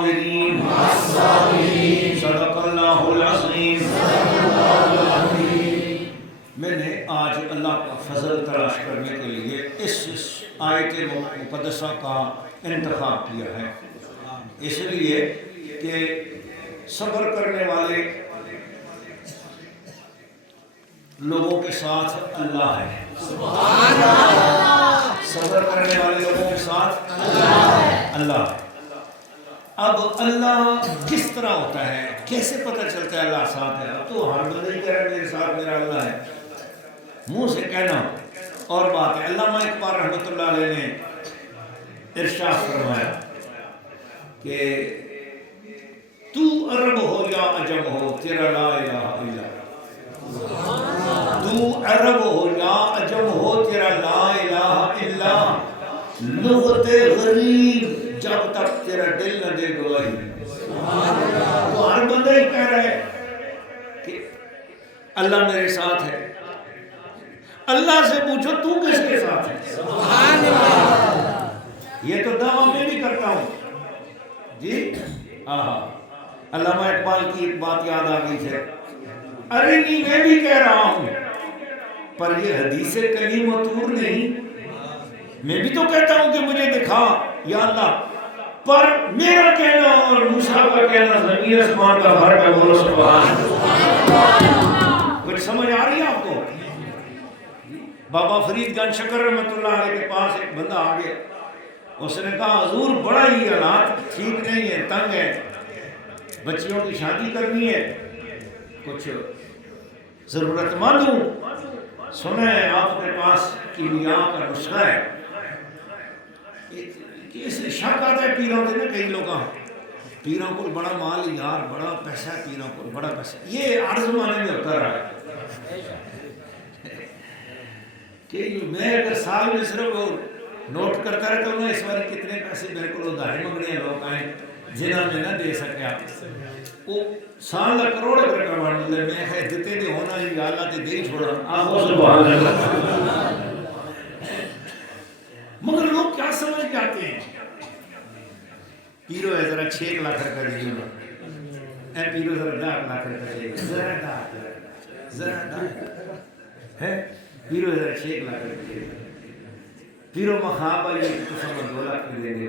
الصابرین صدق اللہ العظیم۔ میں نے آج اللہ کا فضل تلاش کرنے کے لیے اس آیت مقدسہ کا انتخاب کیا ہے، اس لیے کہ صبر کرنے والے لوگوں کے ساتھ اللہ ہے، صبر کرنے والے لوگوں کے ساتھ اللہ ہے۔ اب اللہ کس طرح ہوتا ہے، کیسے پتہ چلتا ہے اللہ ساتھ ہے؟ اب تو ہر بندہ ہی کہہ رہا ہے میرے ساتھ میرا اللہ ہے، منہ سے کہنا اور بات ہے۔ علامہ اقبال رحمۃ اللہ علیہ نے ارشاد فرمایا کہ تو عرب ہو یا عجم ہو تیرا لا الہ الا اللہ، تو عرب ہو یا عجم ہو تیرا لا الہ الا، لغت غریب جب تک تیرا دل نہ دے گواہی۔ تو ہر بندہ ہی کہہ رہا ہے کہ اللہ میرے ساتھ ہے۔ اللہ سے پوچھو تو کس کے ساتھ ہے؟ سبحان اللہ۔ یہ تو دعویٰ میں بھی کرتا ہوں جی۔ علامہ اقبال کی ایک بات یاد آ گئی ہے، ارے نہیں میں بھی کہہ رہا ہوں، پر یہ حدیث کلیم و طور نہیں، میں بھی تو کہتا ہوں کہ مجھے دکھا یا اللہ، پر میرا کہنا اور موسیٰ کا کہنا زمین آسمان کا فرق ہے، بولو سبحان اللہ۔ کچھ سمجھ آ رہی ہے آپ کو؟ بابا فرید گنج شکر رحمۃ اللہ علیہ کے پاس ایک بندہ آ گیا، اس نے کہا حضور بڑا ہی حالات ٹھیک نہیں ہے، تنگ ہے، بچیوں کی شادی کرنی ہے، کچھ ضرورت مند ہوں، سنا ہے آپ کے پاس کیمیا کا نسخہ ہے۔ اس شک آتا ہے پیروں کے نا، کئی لوگ پیروں کو بڑا مال یار، بڑا پیسہ، پیروں کو بڑا پیسہ، یہ ہر زمانے میں ہوتا رہا ہے کہ میں اگر سال میں صرف نوٹ کرتا رہتا ہوں نا اس بار کتنے پیسے میرے کو ادھاری منگنے لوگ آئے جنہاں میں نہ دے سکے، آپ وہ سال کا کروڑ روپے کا بن لے، میں ہے دیتے دے ہونا ہی اللہ تے دے ہی چھوڑا، آپ سبحان اللہ۔ مگر لوگ کیا سمجھ کے آتے ہیں، پیرو ہے ذرا 6 لاکھ روپے دیجیے نا، اے پیرو ذرا 10 لاکھ روپے دیجیے، ذرا ہے پیرو ذرا 6 لاکھ روپے، پیرو مخاب آئی تو سمجھ 2 لاکھ دے دے،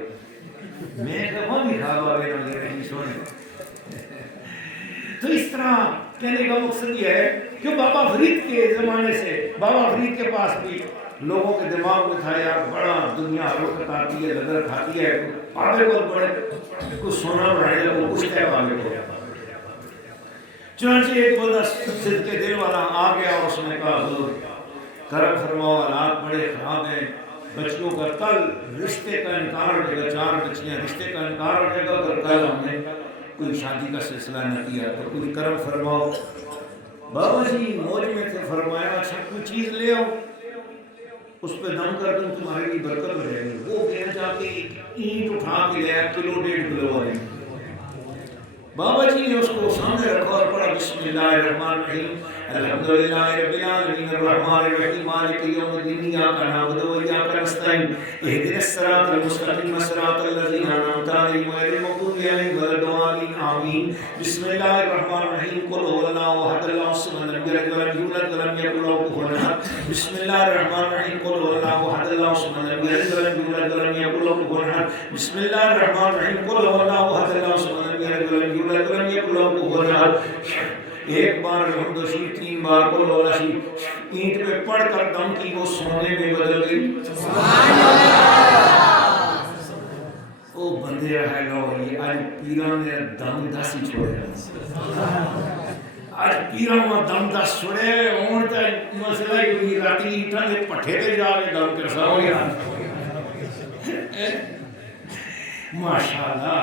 میں کہاں بھی خواب آگے نہ لے رہی سونے۔ تو اس طرح کہنے کا مقصد یہ ہے کہ بابا فرید کے زمانے سے، بابا فرید کے پاس بھی لوگوں کے دماغ میں تھا یار بڑا دنیا رخت آتی ہے، لگر کھاتی ہے، آگے کو بڑے کچھ سونا بڑھائے گا، وہ کچھ ہے آگے کو۔ چنانچہ ایک بندہ صدقے دل والا آ گیا اور اس نے کہا حضور کرم فرماؤ، حالات بڑے خراب ہیں، بچیوں کا کل رشتے کا انکار ہو جائے گا، 4 بچیاں رشتے کا انکار ہو جائے گا، اگر کل ہم نے کوئی شادی کا سلسلہ نہ کیا تو کوئی کرم فرماؤ۔ بابا جی موج میں تھے، فرمایا اچھا کوئی چیز لے آؤ اس پہ دم کر دوں تمہارے لیے برکت ہو جائے گی۔ وہ گیا جا کے اینٹ اٹھا کے لیا 1.5 کلو والی، بابا جی نے اس کو سامنے رکھا اور پڑھا بسم اللہ الرحمن الرحیم الحمدللہ رب العالمین الرحمن الرحیم مالک یوم الدین ایاک نعبد و ایاک نستعین اہدنا الصراط المستقیم صراط الذین انعمت علیہم غیر المغضوب علیہم ولا الضالین آمین۔ بسم اللہ الرحمن الرحیم قل هو اللہ احد اللہ الصمد لم یلد ولم یولد ولم یکن له کفوا احد۔ بسم اللہ الرحمن الرحیم قل هو اللہ احد اللہ الصمد لم یلد ولم یولد ولم یکن له کفوا احد۔ بسم اللہ الرحمن الرحیم قل هو اللہ احد اللہ الصمد لم یلد ولم یولد ولم یکن له کفوا احد۔ ایک بار الحمد شریف 3 بار قل ہو شریف اینٹ پہ پڑھ کر دم کی وہ سونے میں بدل گئی، سبحان اللہ۔ او بندے رہے لو یہ آج پیران نے دم دس ہی چھوڑے، آج پیران میں دم دس چھوڑے ہون تا مسئلہ ہی ہوئی راتی اینٹاں دے پٹھے تے جا کے دم کرسا ہو گیا، ماشاءاللہ۔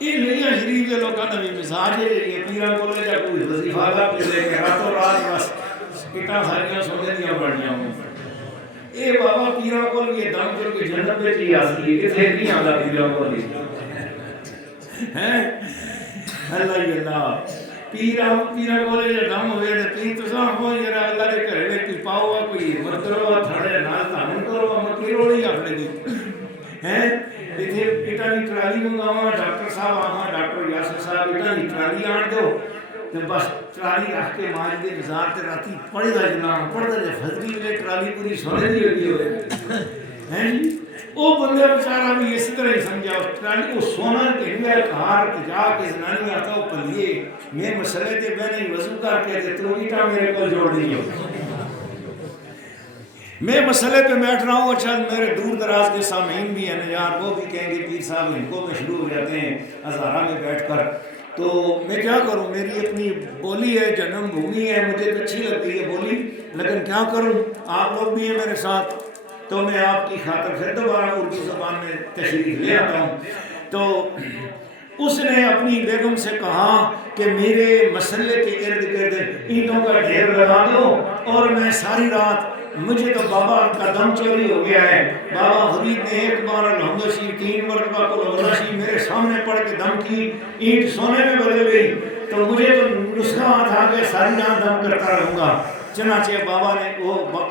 یہ میاں شریف کے لوگوں کا بھی مزاج ہے، یہ پیران کو لے جا کوئی وظیفہ دا پلے کے راتوں رات بس کٹا ساریاں سونے دیا بڑھیاں ہوں۔ اے بابا پیران کو یہ دم جو کہ جنت میں چی آسی ہے کسے نہیں آدھا پیران کو لی اللہ ہی اللہ پیران کو لے جا دم ہوئے دے پیر تو ساں ہو یہ رہا اللہ دے کرے لے کوئی پاؤا کوئی مدروا تھڑے نال تانوں کروا مکیرو نہیں اپنے دی ایتھے اٹا نہیں ٹرائی ٹرالی منگاواں ڈاکٹر صاحب آواں ڈاکٹر یاسر صاحب بیٹا جی ٹرالی آن دو تے بس ٹرالی رکھ کے ماج دے بازار تے راتی پڑھدا جناب پڑھدا جے فضلی نے ٹرالی پوری سونے دی لگی ہوئے ہیں جی وہ بندہ بیچارہ بھی اسی طرح ہی سمجھا ٹرالی کو سونا کہ ہوا کار تے جا کے زنانی آتا وہ پلیے میں مسئلے تے بہنے وضو کر کے تے تو ایٹا میرے کو جوڑ دیو میں مسئلے پہ بیٹھ رہا ہوں اچھا میرے دور دراز کے سامعین بھی ہیں یار وہ بھی کہیں گے پیر صاحب ان کو میں شروع ہو جاتے ہیں ہزارہ میں بیٹھ کر تو میں کیا کروں میری اپنی بولی ہے جنم بھومی ہے مجھے تو اچھی لگتی ہے بولی لیکن کیا کروں آپ لوگ بھی ہیں میرے ساتھ تو میں آپ کی خاطر پھر دوبارہ اردو زبان میں تشریف لے آتا ہوں تو اس نے اپنی بیگم سے کہا کہ میرے مسئلے کے ارد گرد اینٹوں کا ڈھیر لگا دو اور میں ساری رات مجھے تو بابا کا دم چوری ہو گیا ہے بابا فرید نے ایک بار الحمد شریف 3 مرتبہ قل اعوذ شریف میرے سامنے پڑھ کے دم کی اینٹ سونے میں بدل گئی تو مجھے تو نسخہ تھا کہ ساری رات دم کرتا رہوں گا چنانچہ بابا نے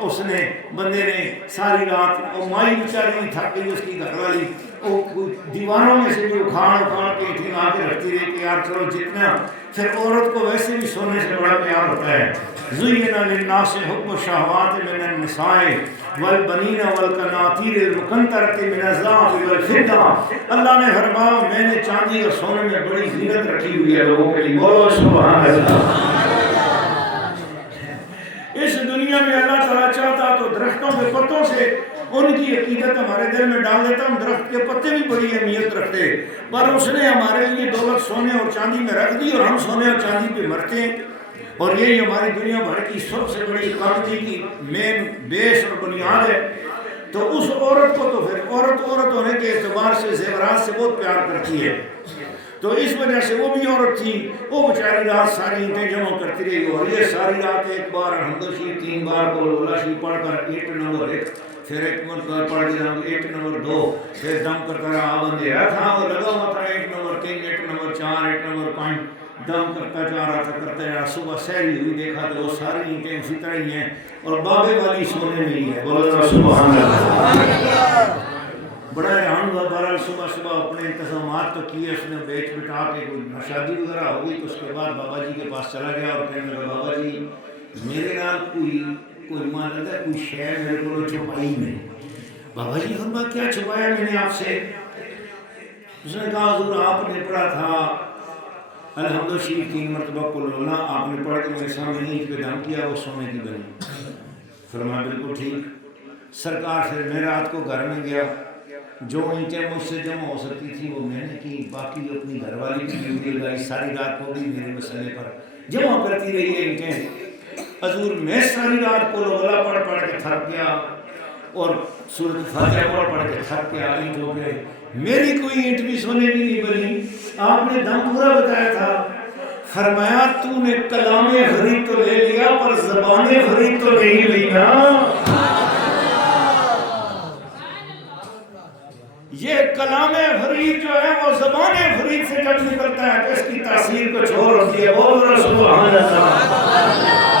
اس نے بندے نے ساری رات وہ مائی بیچاری ہوئی تھک گئی اس کی گھر والی وہ دیواروں میں سے بھی اکھاڑ کے اینٹیں لا کے رکھتی رہی کہ یار چلو جتنا پھر عورت کو ویسے بھی سونے سے بڑا پیار ہوتا ہے زُيِّنَ لِلنَّاسِ حُبُّ الشَّهَوَاتِ مِنَ النِّسَاءِ وَالْبَنِينَ وَالْقَنَاطِيرِ الْمُقَنطَرَةِ مِنَ الذَّهَبِ وَالْفِضَّةِ اللہ نے فرمایا میں نے چاندی اور سونے میں بڑی زینت رکھی ہوئی ہے لوگوں کے لیے بولو سبحان اللہ اس دنیا میں اللہ تعالیٰ چاہتا تو درختوں کے پتوں سے ان کی عقیدت ہمارے دل میں ڈال دیتا ہم درخت کے پتے بھی بڑی اہمیت رکھتے پر اس نے ہمارے لیے دولت سونے اور چاندی میں رکھ دی اور ہم سونے اور چاندی پہ مرتے ہیں اور یہی ہماری دنیا بھر کی سب سے بڑی قیمتی کی مین بیس اور بنیاد ہے تو اس عورت کو تو پھر عورت ہونے کے اعتبار سے زیورات سے بہت پیار کرتی ہے تو اس وجہ سے وہ بھی عورت تھی وہ بیچاری رات ساری اینٹیں جمع کرتی رہی اور یہ ساری رات ایک بار الحمد شریف 3 بار قل اعوذ شریف پڑھ کر اینٹ نمبر 1 پھر ایک مرتبہ پڑھ دیا اینٹ نمبر 2 پھر دم کرتا رہا اندھیرا تھا وہ لگا ہوا تھا اینٹ نمبر 3 اینٹ نمبر 4 اینٹ نمبر 5 دم کرتا جا رہا تھا کرتا جا رہا صبح سحری ہوئی دیکھا تو وہ ساری اینٹیں اسی طرح ہی ہیں اور بابے والی سونے میں ہی ہے بولو سبحان اللہ بڑا حیران ہوا بہرحال صبح اپنے انتظامات تو کیے اس نے بیچ بٹا کے کوئی شادی وغیرہ ہو گئی تو اس کے بعد بابا جی کے پاس چلا گیا اور کہنے لگا بابا جی میرے نال کوئی مان لیتا ہے کوئی شے میرے کو چھپائی نہیں بابا جی فرمایا کیا چھپایا میں نے آپ سے اس نے کہا حضور آپ نے پڑھا تھا الحمد شریف 3 مرتبہ قل اللہ آپ نے پڑھ کے میرے سامنے اینٹ پہ دم کیا وہ سونے کی بنی فرمایا بالکل ٹھیک سرکار سے میں رات کو گھر میں گیا جو اینٹیں مجھ سے جمع ہو سکتی تھی وہ میں نے کی باقی اپنی گھر والی کی ڈیوٹی لگائی ساری رات کو بھی میرے مسئلے پر جمع کرتی رہی ہے اینٹیں حضور میں ساری رات قل اللہ پڑھ کے تھک گیا اور سورۃ فاتحہ پڑھ کے تھک گیا اینٹوں پہ میری کوئی اینٹ بھی سونے کی نہیں بنی آپ نے دم پورا بتایا تھا فرمایا تو نے کلام فرید تو لے لیا پر زبان فرید تو نہیں لی نا یہ کلام فرید جو ہے وہ زبان فرید سے جب نکلتا ہے تو اس کی تاثیر کو چھوڑ ہوتی ہے بول سبحان اللہ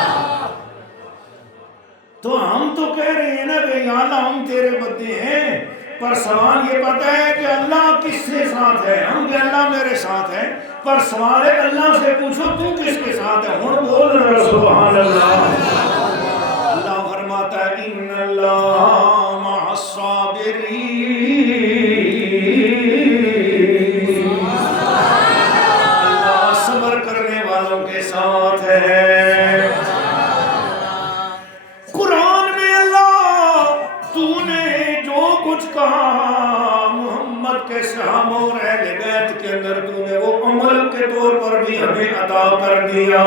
تو ہم تو کہہ رہے ہیں نا کہ یا اللہ ہم تیرے بندے ہیں پر سوال یہ پتہ ہے کہ اللہ کس سے ساتھ ہے ہم کہ اللہ میرے ساتھ ہے پر سوال ہے اللہ سے پوچھو تو کس کے ساتھ ہے ہن بول رہا سبحان اللہ اللہ فرماتا ہے ان اللہ مع الصابرین اللہ صبر کرنے والوں کے ساتھ ہے قرآن میں اللہ تو نے جو کچھ کہا محمد کے صحابہ اور اہل بیت کے اندر تو نے وہ عمل کے طور پر بھی ہمیں عطا کر دیا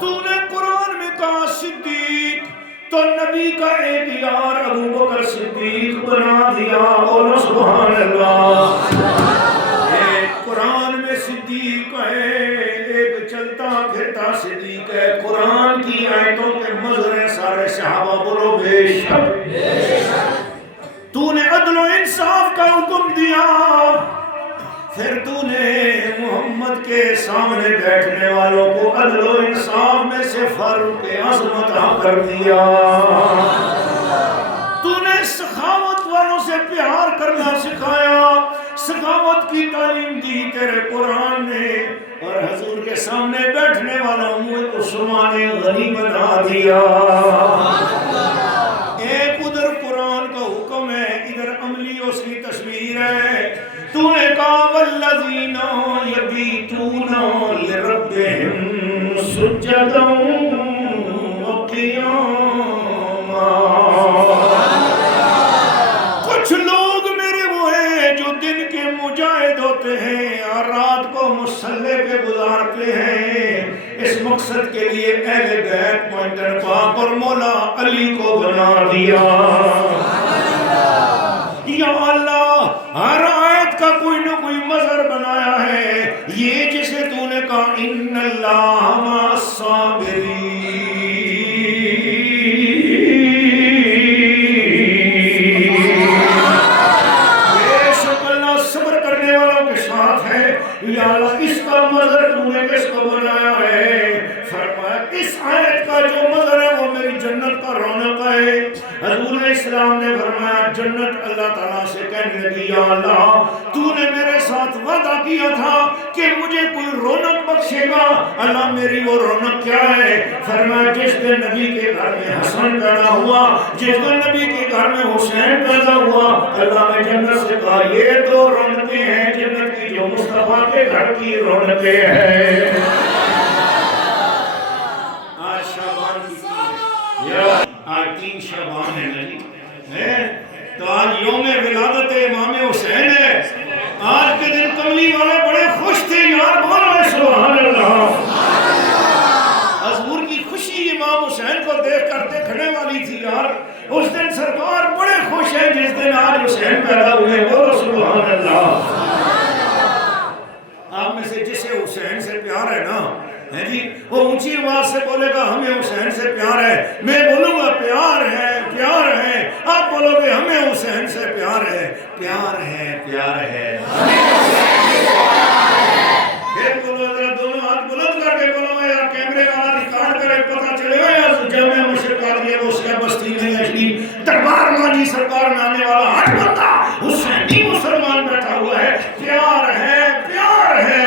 تو نے قرآن میں کہا صدیق تو نبی کا ایک یار ابو بکر صدیق بنا دیا اور سبحان اللہ قرآن میں صدیق ہے ایک چلتا پھرتا صدیق ہے قرآن کی آیتوں کے مظہر سارے صحابہ بولو بے شک تو نے عدل و انصاف کا حکم دیا پھر تو نے محمد کے سامنے بیٹھنے والوں کو عدل و انصاف میں سے فاروق اعظم عطا کر دیا تو نے سخاوت والوں سے پیار کرنا سکھایا سخاوت کی تعلیم دی تیرے قرآن نے، اور حضور کے سامنے بیٹھنے والا منہ کو سمانے غنی بنا دیا۔ ایک ادھر قرآن کا حکم ہے، ادھر عملی اس کی تصویر ہے۔ تو نے کہا والذین یبیتون لربہم سجدا وقیاما۔ کچھ لوگ میرے وہ ہیں جو دن کے مجاہد ہوتے ہیں اور رات کو مصلی پہ گزارتے ہیں۔ اس مقصد کے لیے اہل بیت پوائنٹر پاک اور مولا علی کو بنا دیا۔ یا اللہ، ہر آیت کا کوئی نہ کوئی مظہر بنایا ہے۔ یہ جسے تو نے کہا ان اللہ مع الصابرین، بے شک اللہ صبر کرنے والوں کے ساتھ ہے۔ یا اللہ، اس کا مظہر تو نے کس کو بنایا ہے؟ فرمایا اس آیت کا جو مظہر ہے وہ میری جنت کا رونق ہے۔ حضور اسلام نے فرمایا جنت اللہ تعالیٰ سے کہنے لگی یا اللہ تو نے میرے ساتھ وعدہ کیا تھا کہ مجھے کوئی رونق بخشے گا، اللہ میری وہ رونق کیا ہے؟ فرمایا جس دن نبی کے گھر میں حسن پیدا ہوا، جس دن نبی کے گھر میں حسین پیدا ہوا، اللہ نے جنت سے کہا یہ دو رونقیں ہیں جنت کی جو مصطفیٰ کے گھر کی رونقیں ہیں۔ آج شعبان آج 3 شعبان ہے نہیں تو آج یوم ولادت امام حسین ہے۔ آج کے دن کملی والے بڑے خوش تھے یار، بولو سبحان اللہ۔ حضور کی خوشی امام حسین کو دیکھ کر دیکھنے والی تھی یار۔ اس دن سرکار بڑے خوش ہیں جس دن آج حسین پیدا ہوئے، بولو سبحان اللہ۔ آپ میں سے جسے حسین سے پیار ہے نا جی، وہ اونچی آواز سے بولے گا ہمیں حسین سے پیار ہے۔ میں بولوں گا پیار ہے پیار ہے، آپ بولو گے ہمیں حسین سے پیار ہے پیار ہے پیار ہے۔ پھر بولو ذرا دونوں ہاتھ بلند کر کے بولو گا یا کیمرے والا ریکارڈ کرے پتہ چلے گا یا جامعہ مشرق کاریہ غوثیہ بستی میں اجلی دربار ماجی سرکار میں آنے والا ہر بندہ حسینی مسلمان بیٹھا ہوا ہے۔ پیار ہے پیار ہے،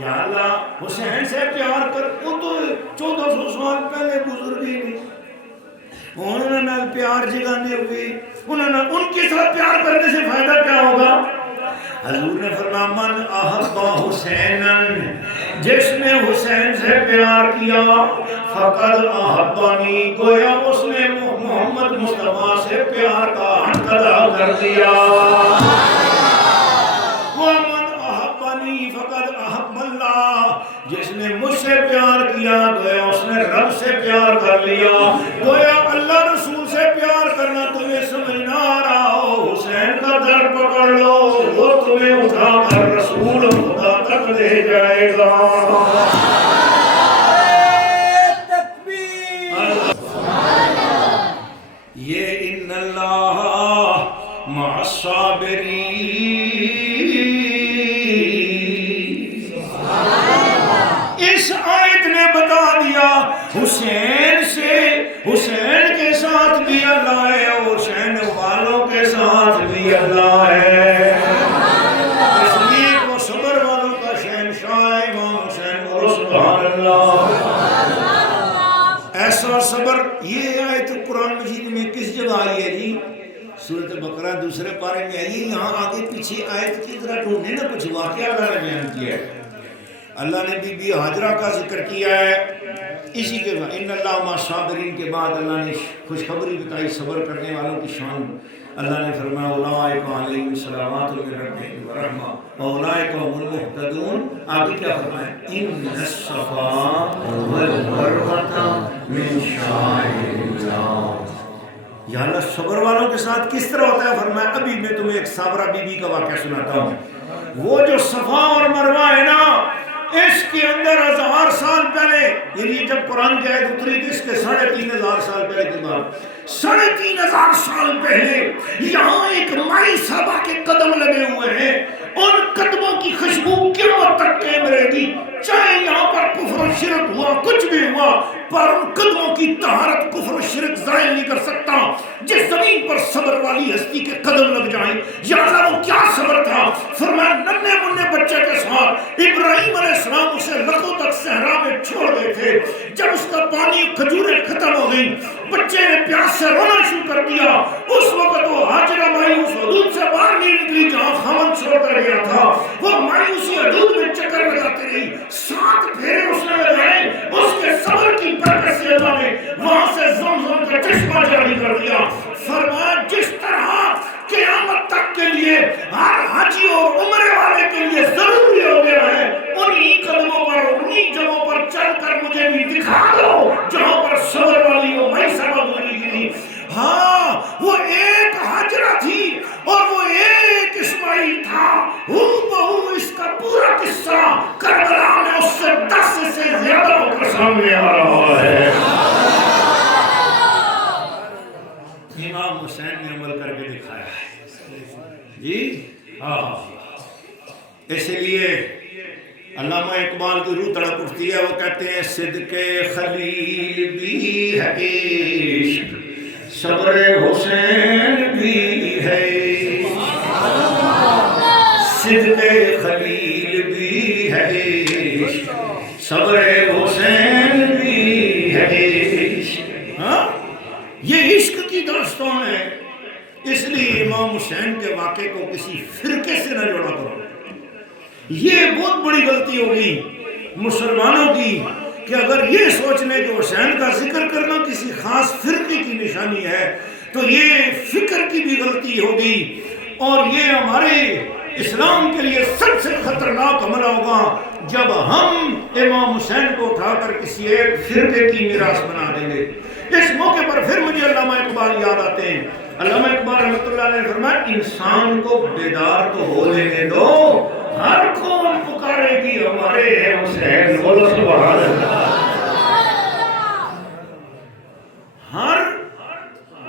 یا اللہ حسین سے پیار کر۔ وہ تو 1400 سال پہلے گزر گئی نہیں، انہوں نے پیار جگانے ہوئے، انہوں نے ان کے ساتھ پیار کرنے سے فائدہ کیا ہوگا؟ حضور نے فرمایا من احب حسینن، جس نے حسین سے پیار کیا فقد احبانی، گویا اس نے محمد مصطفیٰ سے پیار کا حق ادا کر دیا۔ فقد احب اللہ، جس نے مجھ سے پیار کیا گویا اس نے رب سے پیار کر لیا۔ گویا اللہ رسول سے پیار کرنا تمہیں سمجھ نہ آ رہا ہو، حسین کا در پکڑ لو، وہ تمہیں اٹھا کر رسول خدا تک لے جائے گا۔ یہ ان اللہ مع الصابرین، اس آیت نے بتا دیا حسین سے، حسین کے ساتھ بھی اللہ ہے اور حسین والوں کے ساتھ بھی اللہ ہے۔ اس لیے وہ صبر والوں کا شہنشاہ ہے امام حسین، اور سبحان اللہ۔ ایسا صبر، یہ آیت قرآن مجید میں کس جگہ آئی ہے جی؟ سورۃ بقرہ دوسرے پارے میں آئی ہے۔ یہاں آگے پیچھے آیت کی ذرا ڈھونڈنے نا، کچھ واقعہ اللہ نے بیان کیا ہے۔ اللہ نے بی بی ہاجرہ کا ذکر کیا ہے، اسی کے بعد ان اللہ مع الصابرین کے بعد اللہ نے خوشخبری بتائی صبر کرنے والوں کی شان۔ اللہ نے فرمایا اولئک علیہم صلوات من ربہم ورحمہ واولئک هم المہتدون۔ آگے کیا فرمایا؟ ان الصفا والمروہ من شعائر اللہ۔ یا اللہ صبر والوں کے ساتھ کس طرح ہوتا ہے؟ فرمایا ابھی میں تمہیں ایک صابرہ بی بی کا واقعہ سناتا ہوں۔ وہ جو صفا اور مروہ ہے نا، اس کے اندر 1000 سال پہلے، یعنی جب قرآن کی آیت اتری تھی اس کے 3500 سال پہلے کے بعد، 3500 سال پہلے یہاں ایک مائی صحابہ کے قدم لگے ہوئے ہیں۔ ان قدموں کی خوشبو قیامت تک قائم رہے گی، چاہے یہاں پر کفر و شرک ہوا، کچھ بھی ہوا، پر ان قدموں کی طہارت کفر و شرک ظاہر نہیں کر سکتا۔ جس زمین پر صبر والی ہستی کے قدم لگ جائیں، یا اللہ وہ کیا صبر تھا، فرمایا ننھے منھے بچے کے ساتھ ابراہیم علیہ السلام اسے لقوں تک صحرا میں چھوڑ گئے تھے۔ جب اس کا پانی کھجوریں ختم ہو گئی، بچے نے پیاس سے رونا شروع کر دیا، اس وقت وہ ہاجرہ مایوس حدود سے باہر نہیں نکلی جہاں خاوند چھوڑ کر گیا تھا۔ وہ مایوسی حدود میں چکر لگاتی رہی، 7 پھیرے اس نے لگائے، اس کے صبر کی برکت سے اللہ نے وہاں سے زمزم کا چشمہ جاری کر دیا۔ فرمایا جس طرح قیامت تک کے لیے ہر حاجی اور عمرے والے کے لیے ضروری ہو گیا ہے، انہی قدموں پر اور انہی جگہوں پر چل کر مجھے بھی دکھا دو جہاں پر صبر والی ہو میں سبب ہونے گی۔ ہاں وہ ایک ہاجرہ تھی اور وہ ایک اسماعیل تھا، بہو اس کا پورا قصہ کربلا میں اس سے 10 سے زیادہ ہو کر سامنے آ رہا ہے۔ امام حسین نے عمل کر کے دکھایا ہے جی ہاں۔ اس لیے علامہ اقبال کی روح تڑپ اٹھتی ہے، وہ کہتے ہیں صدق خلیل بھی ہے عشق، صبر حسین بھی ہے، صدق خلیل بھی ہے عشق، صبر حسین بھی ہے عشق۔ ہاں یہ عشق کی داستان ہے، اس لیے امام حسین کے واقعے کو کسی فرقے سے نہ جوڑا کرو۔ یہ بہت بڑی غلطی ہوگی مسلمانوں کی کہ اگر یہ سوچ لیں کہ حسین کا ذکر کرنا کسی خاص فرقے کی نشانی ہے تو یہ فکر کی بھی غلطی ہوگی، اور یہ ہمارے اسلام کے لیے سب سے خطرناک حملہ ہوگا جب ہم امام حسین کو اٹھا کر کسی ایک فرقے کی میراث بنا دیں گے۔ اس موقع پر پھر مجھے علامہ اقبال یاد آتے ہیں۔ علامہ اقبال رحمۃ اللہ علیہ نے فرمایا انسان کو بیدار تو ہو لینے دو، ہر قوم پکارے گی ہمارے حسین، بولو سبحان اللہ۔ ہر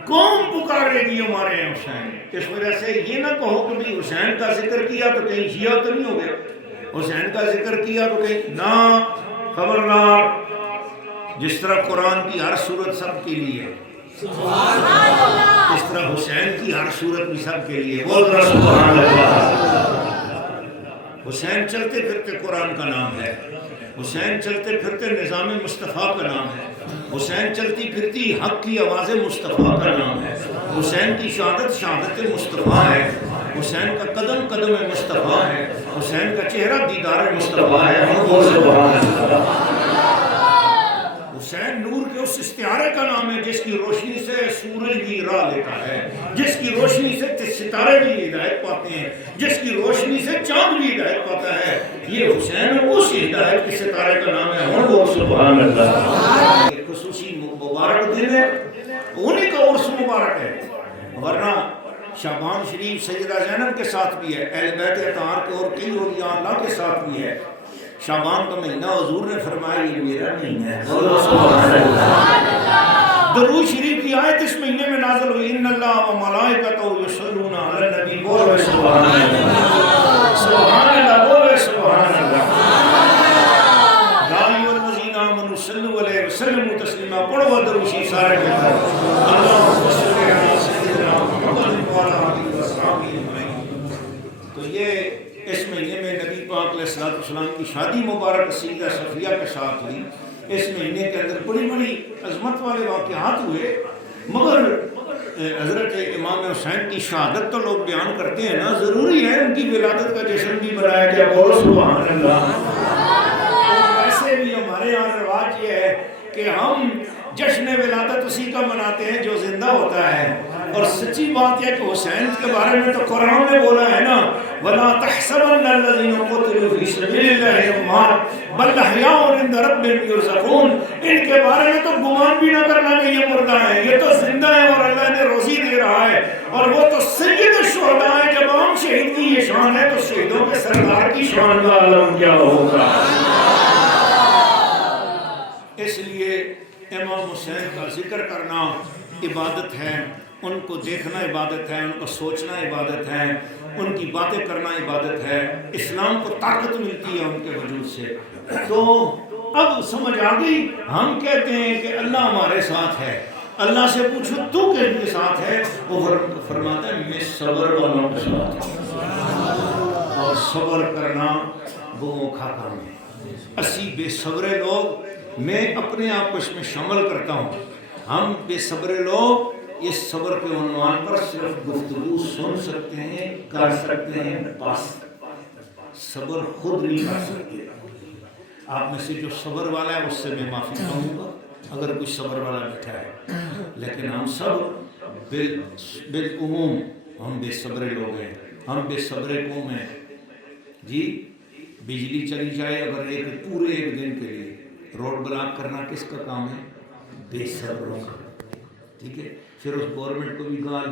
قوم پکارے گی ہمارے حسین۔ اس وجہ سے یہ نہ کہو کہ بھی حسین کا ذکر کیا تو کہیں شیعہ تو نہیں ہو گیا، حسین کا ذکر کیا تو کہیں نہ، خبردار۔ جس طرح قرآن کی ہر صورت سب کے لیے، اس طرح حسین کی ہر صورت بھی سب کے لیے، بول رہا سبحان اللہ۔ حسین چلتے پھرتے قرآن کا نام ہے، حسین چلتے پھرتے نظام مصطفیٰ کا نام ہے، حسین چلتی پھرتی حق کی آواز مصطفیٰ کا نام ہے، حسین کی شہادت شہادت مصطفیٰ ہے، حسین کا قدم قدم مصطفیٰ ہے، حسین کا چہرہ دیدار مصطفیٰ ہے۔ حسین نور کے اس استعارے کا نام ہے جس کی روشنی سے سورج بھی راہ لیتا ہے، جس کی روشنی سے ستارے بھی ہدایت پاتے ہیں، جس کی روشنی سے چاند بھی ہدایت پاتا ہے۔ یہ حسین اس ہدایت کے ستارے کا نام ہے، اور وہ سبحان اللہ۔ ایک خصوصی مبارک دن ہے، انہی کا عرس مبارک ہے، ورنہ شعبان شریف سیدہ زینب کے ساتھ بھی ہے، اہل بیت اطہار کے اور کئی اولیاء اللہ کے ساتھ بھی ہے۔ شعبان کا مہینہ حضور نے فرمایا یہ میرا مہینہ ہے، درود شریف کی آیت اس مہینے میں نازل ہوئی، ان اللہ و ملائکتہ یصلون علی النبی، بولو سبحان اللہ، سبحان اللہ، بولو سبحان اللہ۔ یا ایھا الذین آمنوا صلوا علیہ وسلموا تسلیما، پڑھو درود شریف سارے کے ساتھ، اللہم صل علی سیدنا محمد و علی آلہ وصحبہ اجمعین۔ تو یہ اس مہینے میں نبی پاک علیہ السلام کی شادی مبارک سیدہ صفیہ کے ساتھ ہوئی۔ اس مہینے کے اندر بڑی بڑی عظمت والے واقعات ہوئے، مگر حضرت امام حسین کی شہادت تو لوگ بیان کرتے ہیں نا، ضروری ہے ان کی ولادت کا جشن بھی منایا جائے، بولو سبحان اللہ۔ ویسے بھی ہمارے یہاں رواج یہ ہے کہ ہم جشن ولادت اسی کا مناتے ہیں جو زندہ ہوتا ہے، اور سچی بات یہ کہ حسین کے بارے میں تو قرآن نے بولا ہے نا، وَلَا تَحْسَبَنَّ الَّذِينَ قُتِلُوا فِي سَبِيلِ اللَّهِ أَمْوَاتٌ بَلْ أَحْيَاءٌ عِندَ رَبِّهِمْ يُرْزَقُونَ۔ ان کے بارے میں تو گمان بھی نہ کرنا کہ یہ مردہ ہیں، یہ تو زندہ ہیں اور اللہ نے روزی دے رہا ہے، اور وہ تو سید الشہداء ہیں۔ جب عام شہید کی یہ شان ہے تو شہیدوں کے سردار کی شان کا عالم کیا ہوگا۔ اس لیے امام حسین کا ذکر کرنا عبادت ہے، ان کو دیکھنا عبادت ہے، ان کو سوچنا عبادت ہے، ان کی باتیں کرنا عبادت ہے۔ اسلام کو طاقت ملتی ہے ان کے وجود سے۔ تو اب سمجھ آ گئی. ہم کہتے ہیں کہ اللہ ہمارے ساتھ ہے, اللہ سے پوچھو تو کس کے ساتھ ہے, وہ فرماتا ہے میں صبر والوں کے ساتھ ہوں, اور صبر کرنا وہ کھا کام ہے. اسی بے صبرے لوگ, میں اپنے آپ کو اس میں شامل کرتا ہوں, ہم بے صبرے لوگ اس صبر کے عنوان پر صرف گفتگو سن سکتے ہیں, کر سکتے ہیں, بس صبر خود نہیں کر سکتے. آپ میں سے جو صبر والا ہے اس سے میں معافی چاہوں گا اگر کوئی صبر والا بیٹھا ہے, لیکن ہم سب بالعموم ہم بے صبرے لوگ ہیں, ہم بے صبرے قوم ہیں. جی بجلی چلی جائے اگر پورے ایک دن کے لیے, روڈ بلاک کرنا کس کا کام ہے؟ بے صبروں کا. ٹھیک ہے, پھر اس گورنمنٹ کو بھی گال,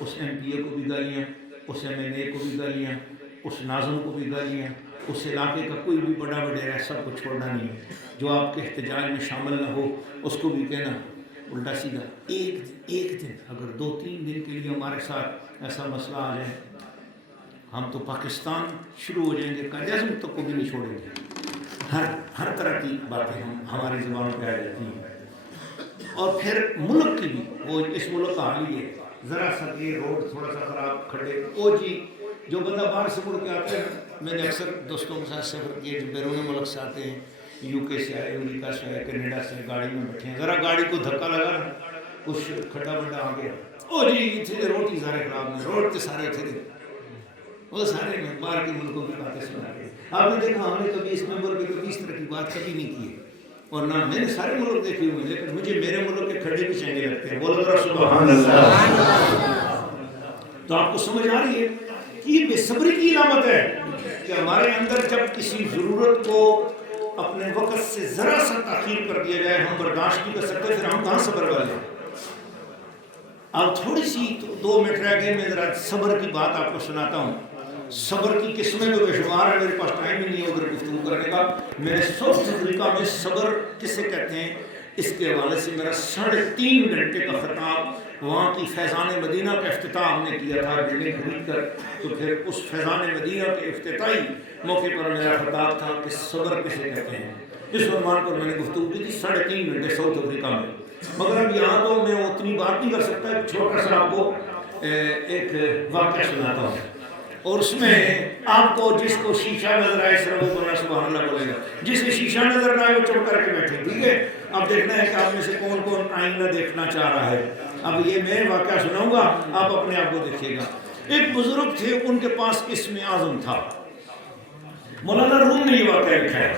اس ایم پی اے کو بھی گالیاں, اس ایم این اے کو بھی گالیاں, اس ناظم کو بھی گالیاں, اس علاقے کا کوئی بھی بڑا وڈیرا سب کو چھوڑنا نہیں ہے. جو آپ کے احتجاج میں شامل نہ ہو اس کو بھی کہنا الٹا سیدھا. ایک دن اگر 2-3 دن کے لیے ہمارے ساتھ ایسا مسئلہ آ جائے, ہم تو پاکستان شروع ہو جائیں گے, قائد اعظم تک کو بھی نہیں چھوڑیں گے. ہر طرح کی باتیں ہماری زبانوں پہ آ جاتی ہیں. اور پھر ملک کی بھی, وہ اس ملک کا حال ہی ہے, ذرا سا یہ روڈ تھوڑا سا خراب کھڑے, او جی جو بندہ باہر سے مڑ کے آتے ہیں, میں نے اکثر دوستوں کے ساتھ سفر کیے جو بیرون ملک سے آتے ہیں, یو کے سے آئے, امریکہ سے آئے, کینیڈا سے, گاڑی میں بیٹھے ہیں, ذرا گاڑی کو دھکا لگا نا, کچھ کھڈا بنڈا آ گیا, او جی تھے روڈ ہی سارے خراب ہیں, روڈ کے سارے تھے وہ سارے میں باہر کے ملکوں کی باتیں سنا رہے. آپ نے دیکھا ہم نے کبھی اس ممبر پہ کبھی اس طرح کی بات کبھی نہیں کی ہے, اور نہ میں نے سارے ملک دیکھے ہوئے, لیکن مجھے میرے ملک کے کھڑے بھی چنگے لگتے ہیں. بولو ذرا سبحان اللہ. تو آپ کو سمجھ آ رہی ہے کہ یہ بے صبری کی علامت ہے کہ ہمارے اندر جب کسی ضرورت کو اپنے وقت سے ذرا سا تاخیر کر دیا جائے, ہم برداشت نہیں کر سکتے, پھر ہم کہاں صبر کر لیں. اب تھوڑی سی 2 منٹ رہ گئے, میں ذرا صبر کی بات آپ کو سناتا ہوں. صبر کی قسمیں جو بے شمار ہے, میرے پاس ٹائم ہی نہیں ہے ادھر گفتگو کرنے کا. میرے سوچ طریقہ میں صبر کسے کہتے ہیں, اس کے حوالے سے میرا 3.5 گھنٹے کا خطاب وہاں کی فیضان مدینہ کا افتتاح ہم نے کیا تھا بلڈنگ خرید کر, تو پھر اس فیضان مدینہ کے افتتاحی موقع پر میرا خطاب تھا کہ صبر کسے کہتے ہیں. اس عنوان پر میں نے گفتگو کی تھی 3.5 گھنٹے ساؤتھ افریقہ میں. مگر اب یہاں تو میں اتنی بات نہیں کر سکتا, ایک چھوٹا سا آپ کو ایک واقعہ سناتا ہوں, اور اس میں آپ کو جس کو شیشہ نظر آئے صرف وہ بولا سبحان اللہ بولے گا, جس کو شیشہ نظر نہ آئے وہ چپ کر کے بیٹھے. ٹھیک ہے, اب دیکھنا ہے کہ آپ میں سے کون کون آئینہ دیکھنا چاہ رہا ہے. اب یہ میں واقعہ سناؤں گا, آپ اپنے آپ کو دیکھیے گا. ایک بزرگ تھے, ان کے پاس اسم اعظم تھا. مولانا روم نے یہ واقعہ لکھا ہے.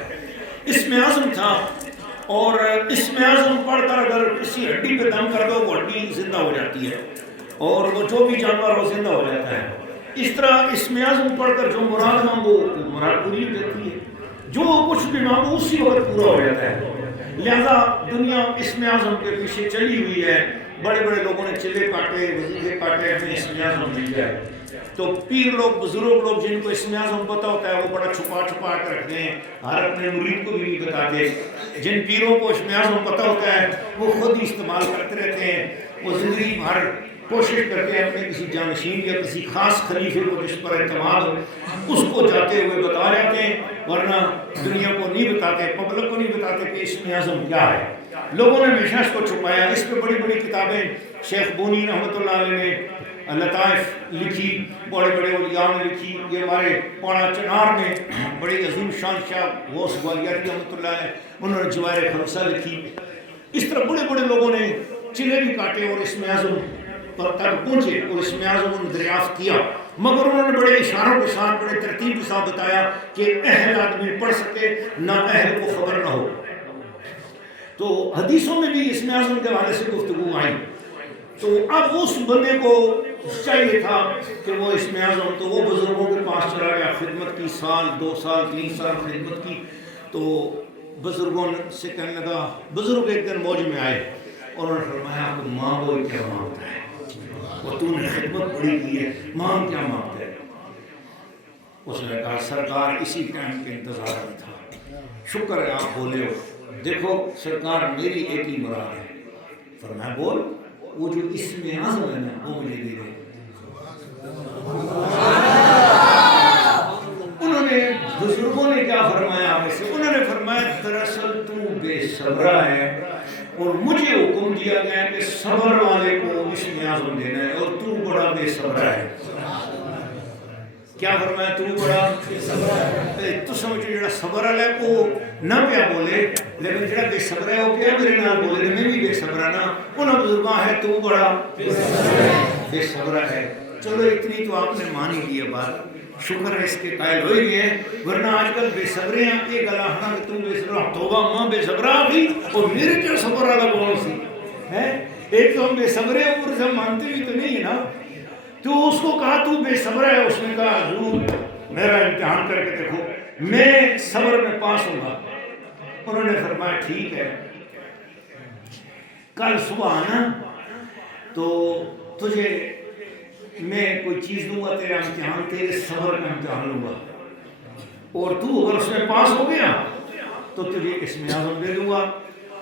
اسم اعظم تھا, اور اسم اعظم پڑھ کر اگر کسی ہڈی پہ دم کر دو وہ ہڈی زندہ ہو جاتی ہے, اور وہ جو بھی جانور ہو زندہ ہو جاتا ہے. اس طرح اسم اعظم پڑھ کر جو مراد مانگو مراد پوری ہو جاتی ہے, جو کچھ بھی مانگو اسی وقت پورا ہو جاتا ہے. لہذا دنیا اسم اعظم کے پیچھے چلی ہوئی ہے. بڑے بڑے لوگوں نے چلے کاٹے, وظیفے کاٹے, ہمیں اسم اعظم مل جائے. تو پیر لوگ, بزرگ لوگ جن کو اسم اعظم پتہ ہوتا ہے وہ بڑا چھپا چھپا کر رکھتے ہیں, ہر اپنے مرید کو بھی نہیں بتاتے. جن پیروں کو اسم اعظم پتہ ہوتا ہے وہ خود ہی استعمال کرتے رہتے ہیں. وہ زندگی بھر کوشش کرتے ہیں اپنے کسی جانشین یا کسی خاص خلیفے کو جس پر اعتماد ہو اس کو جاتے ہوئے بتا جاتے ہیں, ورنہ دنیا کو نہیں بتاتے, پبلک کو نہیں بتاتے کہ اسم اعظم کیا ہے. لوگوں نے ہمیشہ اس کو چھپایا. اس پہ بڑی بڑی کتابیں شیخ بونی رحمۃ اللہ علیہ نے لطائف لکھی, بڑے بڑے اولیاء نے لکھی. یہ ہمارے پاڑا چنار میں بڑے عظیم شان شاہ غوث گوالیاری رحمۃ اللہ علیہ, انہوں نے جواہر خمسہ لکھی. اس طرح بڑے بڑے لوگوں نے چلے بھی کاٹے اور اسم اعظم پر تک پہنچے, اور اسم اعظم انہوں نے دریافت کیا. مگر انہوں نے بڑے اشاروں کے ساتھ, بڑے ترتیب کے ساتھ بتایا کہ اہل آدمی پڑھ سکے, نہ اہل کو خبر نہ ہو. تو حدیثوں میں بھی اسم اعظم کے حوالے سے گفتگو آئی. تو اب اس بندے کو چاہیے تھا کہ وہ اسم اعظم, تو وہ بزرگوں کے پاس چلا گیا, خدمت کی, 1 2 سال 3 سال خدمت کی. تو بزرگوں سے کہنے لگا, بزرگ ایک دن موج میں آئے اور انہوں نے فرمایا کہ مانگو کیا مانگتا ہے, اور تو نے خدمت بڑی کی ہے, مانگ کیا مانگتا ہے. اس نے کہا سرکار اسی ٹائم کے انتظار میں تھا, شکر ہے آپ بولے ہو. دیکھو سرکار میری ایک ہی مراد ہے. فرمایا بول. وہ جو اسم اعظم ہے نا وہ مجھے دے دے. انہوں نے بزرگوں نے کیا فرمایا آگے سے, انہوں نے فرمایا دراصل تو صبرہ ہے اور مجھے حکم دیا گیا کہ صبر والے کو اسم اعظم دینا ہے اور تو بڑا بے صبرہ ہے. کیا فرمایا؟ تو بڑا بے صبرہ ہے. تو سمجھو جڑا صبر والا ہے وہ نہ پیا بولے لیکن جڑا بے صبرہ ہے وہ پیا میرے نال بولے میں بھی بے صبرہ نا. انہاں بزرگاں ہے تو بڑا بے صبرہ ہے. چلو اتنی تو آپ نے مان ہی لیا بات، شکر ہے اس کے قائل ہوئی گئے ہیں. ورنہ آج کل بے صبرے ہیں یہ گلا ہنا کہ تم بے صبرہ، توبہ ماں بے صبرہ بھی اور میرے کیا صبر والا کون سی ہے. ایک تو ہم بے صبرے ہیں اوپر سے ہم مانتے بھی تو نہیں ہے نا. تو اس کو کہا تو بے صبر ہے، اس نے کہا حضور میرا امتحان کر کے دیکھو میں صبر میں پاس ہوں گا. انہوں نے فرمایا ٹھیک ہے کل صبح آنا تو تجھے میں کوئی چیز دوں گا، تیرا امتحان تیرے صبر کا امتحان لوں گا اور تو اگر اس میں پاس ہو گیا تو تجھے اسم اعظم دے دوں گا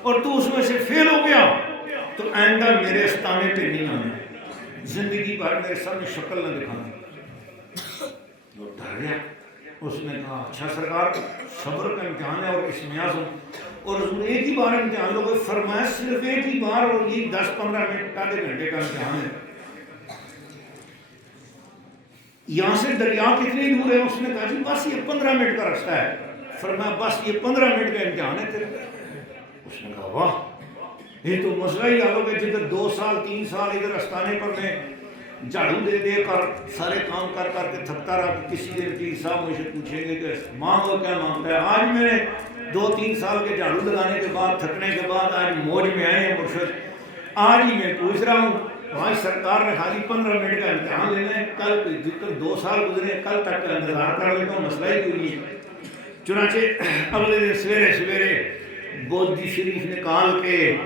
اور تو اس میں سے فیل ہو گیا تو آئندہ میرے استانے پہ نہیں آنا، زندگی بھر میرے سامنے شکل نہ دکھانا. وہ ڈر گیا. اس نے کہا اچھا سرکار صبر کا امتحان ہے اور اسم اعظم اور حضور ایک ہی بار امتحان لوگے. فرمایا صرف ایک ہی بار اور یہ 10-15 منٹ آدھے گھنٹے کا امتحان ہے. یہاں سے دریا کتنی دور ہے؟ اس نے کہا جی بس یہ 15 منٹ کا رستہ ہے. فرمایا بس یہ 15 منٹ کا امتحان ہے تیرے. اس نے کہا واہ یہ تو مسئلہ ہی حل ہو گیا. جدھر 2 سال 3 سال ادھر استانے پر میں جھاڑو دے دے کر سارے کام کر کر کے تھکتا رہا کہ کسی دن پیر صاحب مجھے پوچھیں گے کہ مانگو کیا مانگتا ہے. آج میں نے 2-3 سال کے جھاڑو لگانے کے بعد تھکنے کے بعد آج موج میں آئے ہیں مرشد. آج ہی میں پوچھ رہا ہوں وہاں سرکار نے خالی 15 منٹ کا امتحان لینا ہے. کل کوئی 2 سال گزرے کل تک کا انتظار کر لیتا ہوں، مسئلہ ہی کوئی نہیں ہے. چنانچہ اگلے دن سویرے سویرے بودھی شریف نکال کے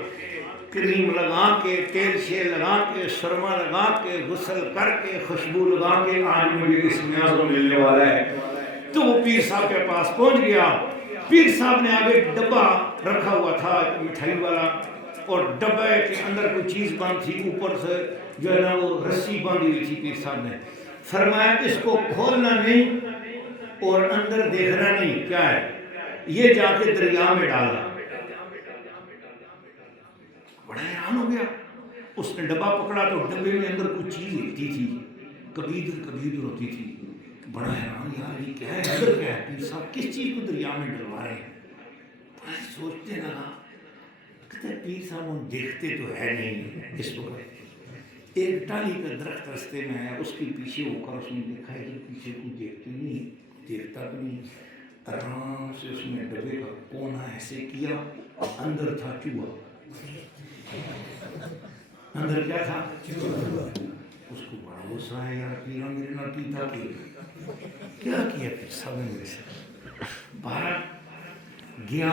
کریم لگا کے تیل شیل لگا کے سرما لگا کے غسل کر کے خوشبو لگا کے آج مجھے اسم اعظم ملنے والا ہے. تو وہ پیر صاحب کے پاس پہنچ گیا. پیر صاحب نے آگے ڈبہ رکھا ہوا تھا مٹھائی والا اور ڈبے کے اندر کوئی چیز بند تھی، اوپر سے جو ہے نا وہ رسی باندھی ہوئی تھی. پیر صاحب نے فرمایا اس کو کھولنا نہیں اور اندر دیکھنا نہیں کیا ہے. یہ جا کے دریا میں ڈالا. بڑا حیران ہو گیا. اس نے ڈبہ پکڑا تو ڈبے میں اندر کوئی چیز ہوتی تھی، کبھی ادھر ہوتی تھی. بڑا حیران یار یہ کیا ہے اندر کیا ہے. پیر صاحب کس چیز کو دریا میں ڈلوا رہے ہیں. بڑا سوچتے لگا کہتے پیر صاحب ہم دیکھتے تو ہے نہیں. اس وقت ایک ٹالی کا درخت رستے میں ہے، اس کے پیچھے ہو کر اس نے دیکھا ہے کہ پیچھے کوئی دیکھتے نہیں، دیکھتا بھی نہیں. آرام سے اس نے ڈبے کا کونا ایسے کیا، اندر تھا چوہا. اندر کیا تھا؟ اس کو بڑا غصہ ہے یار پیرا میرے نال پیتا کیا پیر صاحب نے میرے سے. باہر گیا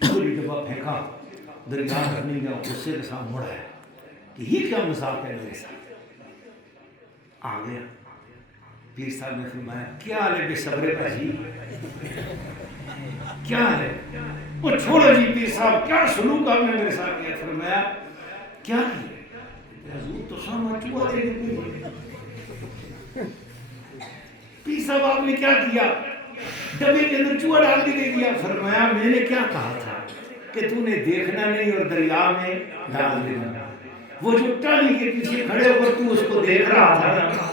پوری ڈبہ پھینکا دریا کرنے گیا. غصے کے ساتھ مڑا ہے کہ یہ کیا مذاق ہے میرے ساتھ. آ گیا پیر صاحب نے فرمایا کیا حال ہے بے صبرے بھائی، کیا ہے؟ وہ چھوڑو جی پیر صاحب کیا سلوک آپ نے میرے ساتھ کیا. فرمایا کیا کیا حضور تو سامنے چوہا دے دیا. پیر صاحب آپ نے کیا کیا؟ ڈبے کے اندر چوہا ڈال کے دے دیا. فرمایا میں نے کیا کہا تھا کہ تو نے دیکھنا نہیں اور دریا میں ڈال دینا. وہ جو ٹالی کے پیچھے کھڑے ہو کر تو اس کو دیکھ رہا تھا نا،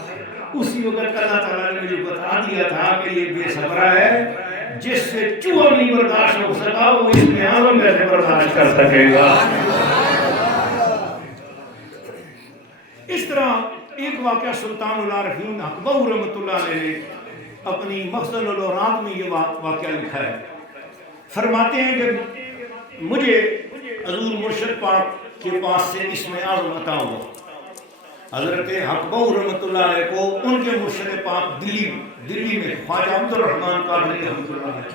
اسی وقت اللہ تعالیٰ نے مجھے بتا دیا تھا کہ یہ بے صبرہ ہے، جس سے چوہا نہیں برداشت ہو سکا وہ اسم اعظم کیسے برداشت کر سکے گا. اس طرح ایک واقعہ سلطان العارفین اکبر رحمۃ اللہ علیہ نے اپنی مخزن الاوراد میں یہ واقعہ لکھا ہے. فرماتے ہیں کہ مجھے حضور مرشد پاک کے پاس سے اسم اعظم عطا ہوا. حضرت اکبر رحمۃ اللہ علیہ کو ان کے مرشد پاک دلی میں خواجہ عبد الرحمن قادری رحمۃ اللہ علیہ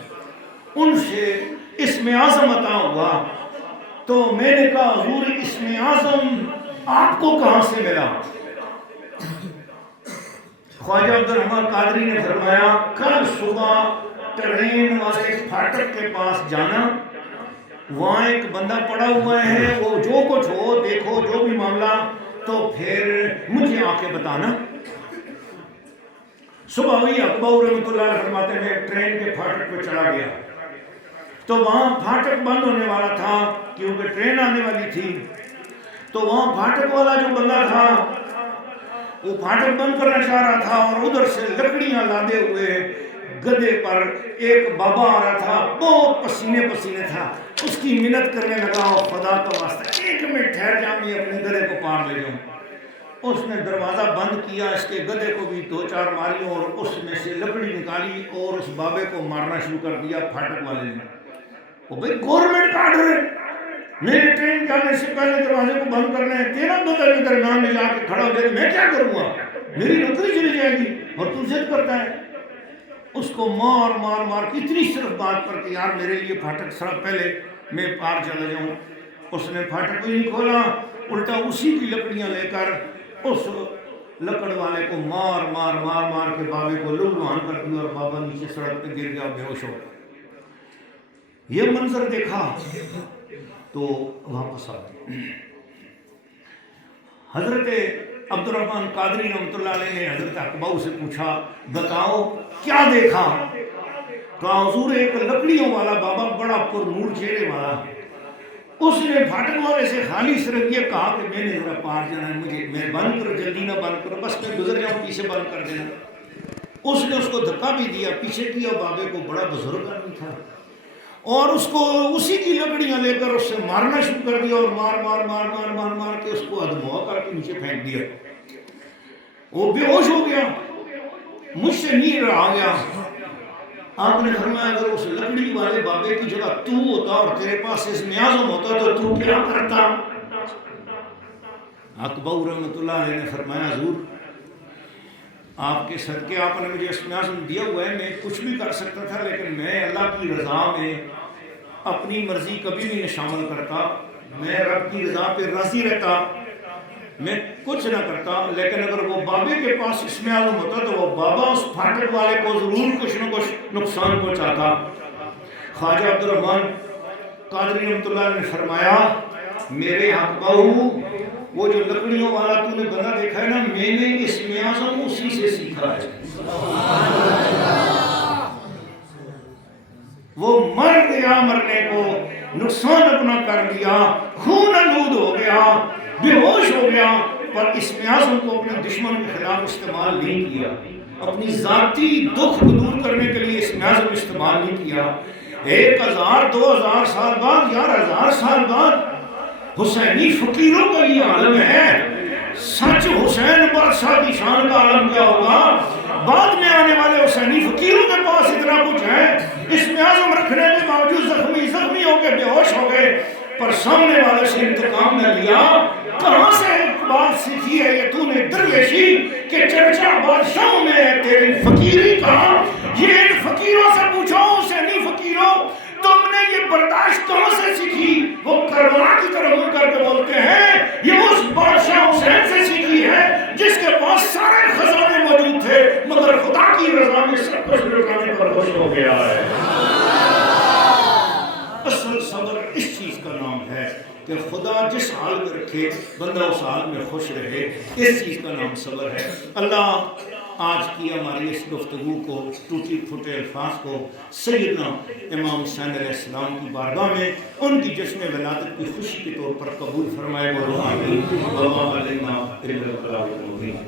ان سے اسم اعظم عطا ہوا. تو میں نے کہا حضور اسم اعظم آپ کو کہاں سے ملا؟ خواجہ عبد الرحمن قادری نے فرمایا کل صبح ٹرین والے پھاٹک کے پاس جانا، وہاں ایک بندہ پڑا ہوا ہے، وہ جو کچھ ہو دیکھو جو بھی معاملہ تو پھر مجھے آ کے بتانا. صبح ہوئی اکبر رحمۃ اللہ علیہ فرماتے ہیں ٹرین کے پھاٹک پہ چلا گیا تو وہاں پھاٹک بند ہونے والا تھا کیونکہ ٹرین آنے والی تھی. تو وہاں پھاٹک والا جو بندہ تھا وہ پھاٹک بند کرنا چاہ رہا تھا اور ادھر سے لکڑیاں لادے ہوئے گدے پر ایک بابا آ رہا تھا, بہت پسینے پسینے تھا. اس کی منت کرنے لگا, اور خدا کا واسطہ 1 منٹ ٹھہر جا, میں اپنے گدے کو پار لے جاؤں. اس نے دروازہ بند کیا, اس کے گدے کو بھی 2-4 ماری اور اس میں سے لکڑی نکالی اور اس بابے کو مارنا شروع کر دیا پھاٹک والے نے. وہ بھائی گورنمنٹ کا آرڈر ہے, میرے ٹرین جانے سے پہلے دروازے کو بند کرنا ہے, تیرا گدے کے درمیان میں جا کے کھڑا ہو جائے, میں کیا کروں گا, میری نوکری چلی جائے گی, اور تو ضد کرتا ہے. اس کو مار مار مار کے اتنی صرف بات پر کہ یار میرے لیے پھاٹک سڑک پہلے میں پار چلا جاؤں. اس نے پھاٹک کو نہیں کھولا, الٹا اسی کی لکڑیاں لے کر اس لکڑ والے کو مار مار مار مار کے بابے کو لہلہان کر دیا, اور بابا نیچے سڑک پہ گر گیا, بے ہوش ہو گیا. یہ منظر دیکھا تو واپس آ گئے. حضرت عبد الرحمن قادری رحمۃ اللہ علیہ نے حضرت اقباؤ سے پوچھا, بتاؤ کیا دیکھا؟ کہا حضور ایک لکڑیوں والا بابا, بڑا پر نور چہرے والا. اس نے پھاٹک والے سے خالی صرف یہ کہا کہ میں نے ذرا پار جانا ہے, مجھے میں بند کرو, جلدی نہ بند کرو, بس میں گزر جاؤں, پیچھے بند کر دینا. اس نے اس کو دھکا بھی دیا, پیچھے کیا. بابے کو بڑا بزرگ آدمی تھا, اور اس کو اسی کی لکڑیاں لے کر اس سے مارنا شروع کر دیا, اور مار مار مار مار مار مار کے اس کو ادموا کر کے نیچے پھینک دیا. وہ بے ہوش ہو گیا, مجھ سے نہیں رہا گیا. آپ نے فرمایا اگر اس لکڑی والے بابے کی جگہ تو ہوتا اور تیرے پاس اسم اعظم ہوتا تو کیا کرتا؟ اقباؤ رحمۃ اللہ علیہ نے فرمایا حضور آپ کے صدقے آپ نے مجھے اسم اعظم دیا ہوا ہے, میں کچھ بھی کر سکتا تھا, لیکن میں اللہ کی رضا میں اپنی مرضی کبھی بھی نہیں شامل کرتا. میں رب کی رضا پہ راضی رہتا, میں کچھ نہ کرتا. لیکن اگر وہ بابے کے پاس اسم اعظم ہوتا تو وہ بابا اس پھاٹک والے کو ضرور کچھ نہ کچھ نقصان پہنچاتا. خواجہ عبد الرحمن قادری رحمۃ اللہ نے فرمایا میرے اقباؤ, وہ جو لکڑیوں والا تو نے بندہ دیکھا ہے نا, میں نے اسم اعظم اسی سے سیکھا ہے. وہ مر گیا, مرنے کو نقصان اپنا کر لیا, خون آلود ہو گیا, بے ہوش ہو گیا, پر اسم اعظم کو اپنے دشمن کے خلاف استعمال نہیں کیا, اپنی ذاتی دکھ کو دور کرنے کے لیے اسم اعظم استعمال نہیں کیا. 1000 2000 سال بعد, 11000 سال بعد حسینی فقیروں کا یہ عالم ہے. سچ حسین بادشاہ کی شان کا عالم کیا ہوگا؟ بعد میں آنے والے حسینی فقیروں کے پاس اتنا کچھ ہے, اسم اعظم رکھنے کے باوجود زخمی ہو کے بے ہوش ہو گئے, پر سامنے والے سے انتقام نہ لیا. کہاں سے بات سیکھی ہے یہ تو نے درویشی کہ چرچا بادشاہوں میں ہے تیری فقیری کا؟ یہ ان فقیروں سے پوچھو, حسینی فقیروں, تم نے یہ برداشت کہاں سے سیکھی؟ وہ کربلا کی طرف مڑ کر کے بولتے ہیں یہ اس بادشاہ حسین سے سیکھی ہے جس کے پاس سارے خزانے موجود تھے, مگر خدا کی رضا میں سب کچھ لٹانے پر خوش ہو گیا ہے. اصل صبر اس چیز کا نام ہے کہ خدا جس حال میں رکھے بندہ اس حال میں خوش رہے, اس چیز کا نام صبر ہے. اللہ آج کی ہماری اس گفتگو کو, ٹوٹی پھوٹے الفاظ کو سیدنا امام حسین علیہ السلام کی بارگاہ میں ان کی جشن ولادت کی خوشی کے طور پر قبول فرمائے.